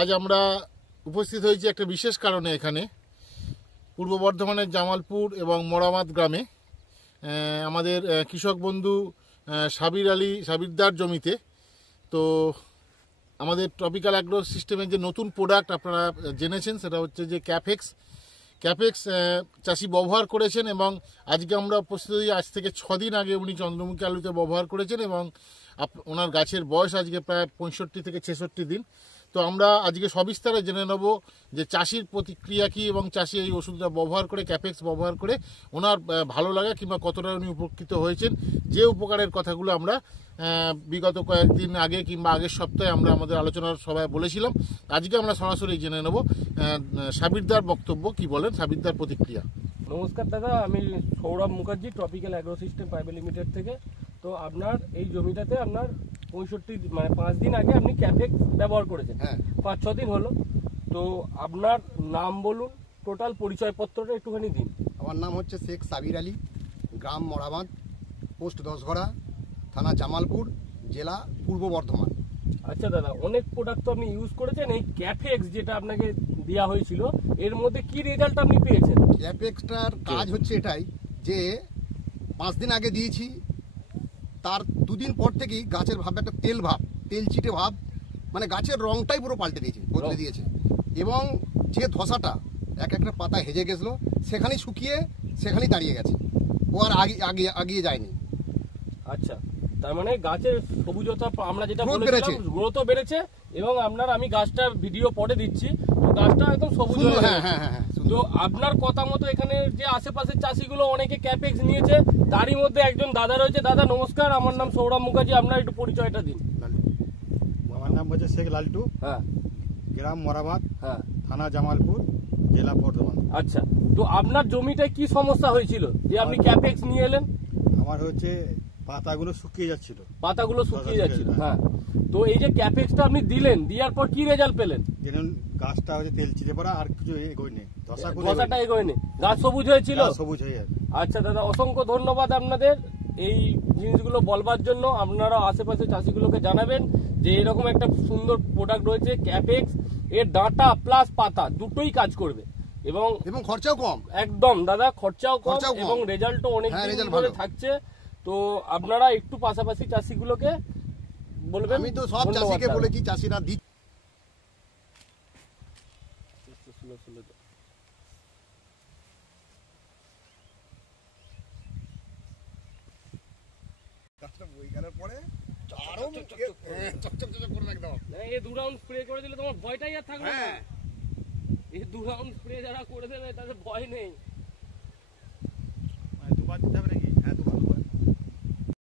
আজ আমরা উপস্থিত হয়েছি একটা বিশেষ কারণে এখানে পূর্ব বর্ধমানের জামালপুর এবং মোরামাদ গ্রামে আমাদের কৃষক বন্ধু সাবিরদার জমিতে। তো আমাদের ট্রপিক্যাল অ্যাগ্রো সিস্টেমের যে নতুন প্রোডাক্ট আপনারা জেনেছেন সেটা হচ্ছে যে ক্যাপেক্স চাষি ব্যবহার করেছেন এবং আজকে আমরা উপস্থিত হই আজ থেকে 6 দিন আগে উনি চন্দ্রমুখী আলুতে ব্যবহার করেছেন এবং ওনার গাছের বয়স আজকে প্রায় 65 থেকে 66 দিন। তো আমরা আজকে সবিস্তারে জেনে নেব যে চাষির প্রতিক্রিয়া কী এবং চাষি এই ওষুধটা ব্যবহার করে ক্যাপেক্স ব্যবহার করে ওনার ভালো লাগে কিংবা কতটা উনি উপকৃত হয়েছেন। যে উপকারের কথাগুলো আমরা বিগত কয়েকদিন আগে কিংবা আগের সপ্তাহে আমরা আমাদের আলোচনার সভায় বলেছিলাম, আজকে আমরা সরাসরি জেনে নেব সাবিরদার বক্তব্য কি বলেন, সাবিরদার প্রতিক্রিয়া। নমস্কার দাদা, আমি Sourav Mukherjee tropical agro system private limited থেকে। তো আপনার এই জমিটাতে আপনার 5 দিন আগে আপনি ক্যাপেক্স ব্যবহার করেছেন। 5-6 দিন হলো। তো আপনার নাম বলুন, টোটাল পরিচয়পত্রটা একটুখানি দিন। আমার নাম হচ্ছে শেখ সাবির আলী, গ্রাম মোরাবাদ, পোস্ট 10ঘড়া, থানা জামালপুর, জেলা পূর্ব বর্ধমান। আচ্ছা দাদা, অনেক প্রোডাক্ট তো আপনি ইউজ করেছেন, এই ক্যাপেক্স যেটা আপনাকে দেওয়া হয়েছিল এর মধ্যে কি রেজাল্ট আপনি পেয়েছেন? ক্যাপেক্সটার কাজ হচ্ছে এটাই যে 5 দিন আগে দিয়েছি, তার 2 দিন পর থেকেই গাছের ভাব একটা তেলচিটে ভাব, মানে গাছের রংটাই পুরো বদলে দিয়েছে এবং যে ধসাটা একটা পাতা হেজে গেছিলো সেখানেই শুকিয়ে সেখানেই দাঁড়িয়ে গেছে, ও আর আগিয়ে যায়নি। আচ্ছা, তার মানে গাছের সবুজতা আমরা যেটা বলেছিলাম গ্রোথও বেড়েছে এবং আমি গাছটার ভিডিও পরে দিচ্ছি, তো গাছটা একদম সবুজ হয়ে গেছে। তো আপনার কথা মতো এখানে যে আশেপাশের চাষিগুলো অনেকে ক্যাপেক্স নিয়েছে, তারই মধ্যে একজন দাদা রয়েছে। দাদা নমস্কার, আমার নাম সৌরভ মুখার্জি, আপনার একটু পরিচয়টা দিন। আমার নাম হচ্ছে শেখ লালটু, গ্রাম মোরাবাদ, থানা জামালপুর, জেলা বর্ধমান। আচ্ছা, তো আপনার জমিটায় কি সমস্যা হয়েছিল যে আপনি ক্যাপেক্স নিয়ে এলেন? আমার হচ্ছে পাতাগুলো শুকিয়ে যাচ্ছিল। হ্যাঁ, তো এই যে ক্যাপেক্সটা আপনি দিলেন, দেওয়ার পর কি রেজাল্ট পেলেন? গাছটা হচ্ছে তেলচিটে পড়া, আর কিছু এগোয়নি, ধসাটা এগোয়নি, গাছ সবুজ হয়েছিল। সবুজ হয়ে যাবে। আচ্ছা দাদা, অসংখ্য ধন্যবাদ আপনাদের এই জিনিসগুলো বলবার জন্য। আপনারা আশেপাশে চাষিগুলোকে জানাবেন যে এরকম একটা সুন্দর প্রোডাক্ট রয়েছে ক্যাপেক্স, এর ডাঁটা প্লাস পাতা দুটোই কাজ করবে এবং খরচাও কম। একদম দাদা, খরচাও কম এবং রেজাল্টও অনেক দিন ধরে থাকছে। তো আপনারা একটু পাশাপাশি চাষিগুলোকে বলবেন। আমি তো সব চাষিকে বলেছি, চাষিরা এই 2 রাউন্ড স্প্রে করে দিলে তোমার ভয়টাই আর থাকবে না। এই 2 রাউন্ড স্প্রে যারা করে দেবে তাদের ভয় নেই।